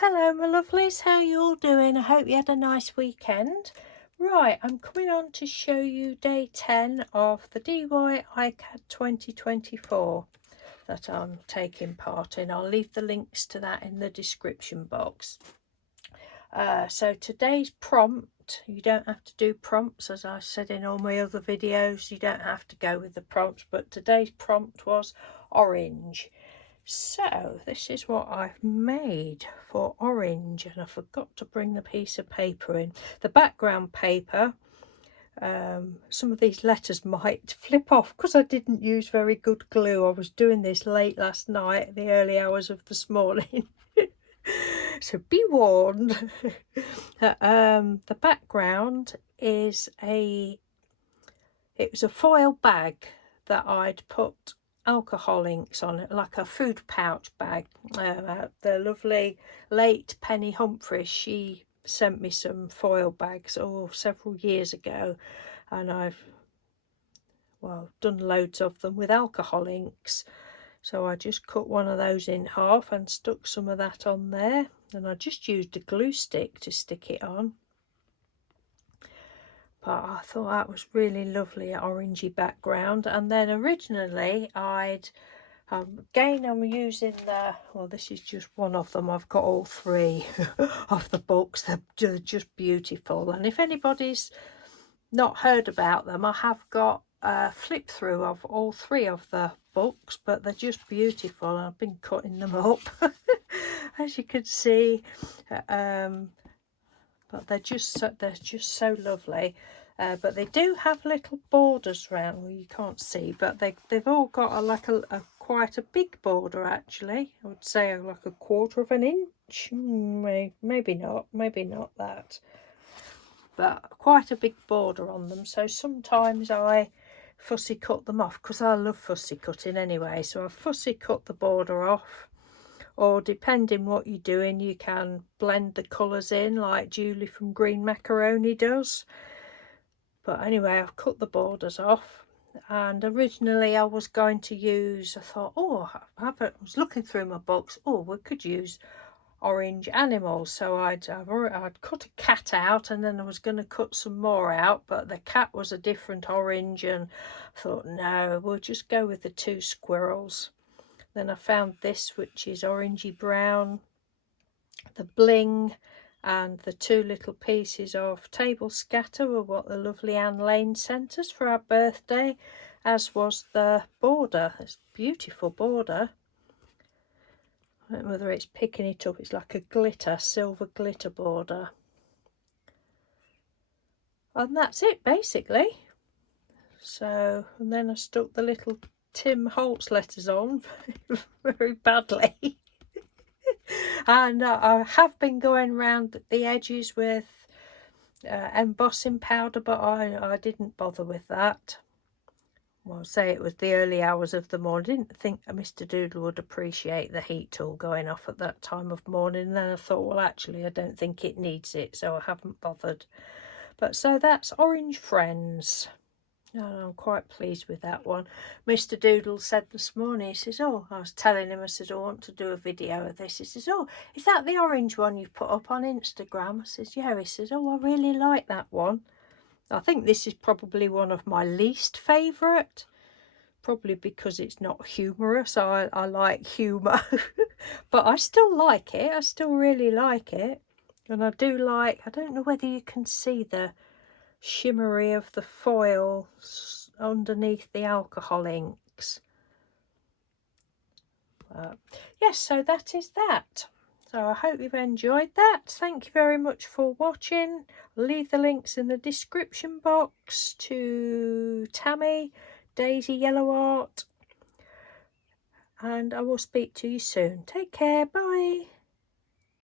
Hello my lovelies, how you all doing? I hope you had a nice weekend. Right, I'm coming on to show you day 10 of the DY iCAD 2024 that I'm taking part in. I'll leave the links to that in the description box. So today's prompt, you don't have to do prompts as I said in all my other videos, you don't have to go with the prompts, but today's prompt was orange. So this is what I've made for orange, and I forgot to bring the piece of paper in. The background paper, some of these letters might flip off because I didn't use very good glue. I was doing this late last night, the early hours of this morning. So be warned. The background is it was a foil bag that I'd put alcohol inks on it, like a food pouch bag. The lovely late Penny Humphries, she sent me some foil bags several years ago, and I've done loads of them with alcohol inks. So I just cut one of those in half and stuck some of that on there, and I just used a glue stick to stick it on. But I thought that was really lovely, orangey background. And then originally again I'm using this is just one of them. I've got all three of the books. They're just beautiful, and if anybody's not heard about them, I have got a flip through of all three of the books, but they're just beautiful. I've been cutting them up as you can see, but they're just so lovely. But they do have little borders around. Well, you can't see, but they've all got quite a big border actually. I would say like a quarter of an inch. Maybe not that, but quite a big border on them. So sometimes I fussy cut them off because I love fussy cutting anyway. So I fussy cut the border off, or depending what you're doing, you can blend the colours in like Julie from Green Macaroni does. But anyway, I've cut the borders off, and originally I was going to use, I thought, I was looking through my books, we could use orange animals. So I'd cut a cat out, and then I was going to cut some more out, but the cat was a different orange, and I thought, no, we'll just go with the two squirrels. Then I found this, which is orangey brown, the bling, and the two little pieces of table scatter were what the lovely Anne Lane sent us for our birthday, as was the border. It's a beautiful border. I don't know whether it's picking it up. It's like a silver glitter border. And that's it basically. So, and then I stuck the little Tim Holtz letters on very badly. And I have been going around the edges with embossing powder, but I didn't bother with that. Well, say it was the early hours of the morning. I didn't think Mr. Doodle would appreciate the heat tool going off at that time of morning. And then I thought, well, actually, I don't think it needs it, so I haven't bothered. But so that's Orange Friends. I'm quite pleased with that one. Mr. Doodle said this morning, he says, I was telling him, I said, I want to do a video of this. He says, is that the orange one you put up on Instagram? I says, yeah. He says, I really like that one. I think this is probably one of my least favourite, probably because it's not humorous. I like humour, but I still like it. I still really like it. And I don't know whether you can see the shimmery of the foil underneath the alcohol inks. Yes, so that is that. So I hope you've enjoyed that. Thank you very much for watching. I'll leave the links in the description box to Tammy, Daisy Yellow Art, and I will speak to you soon. Take care, bye.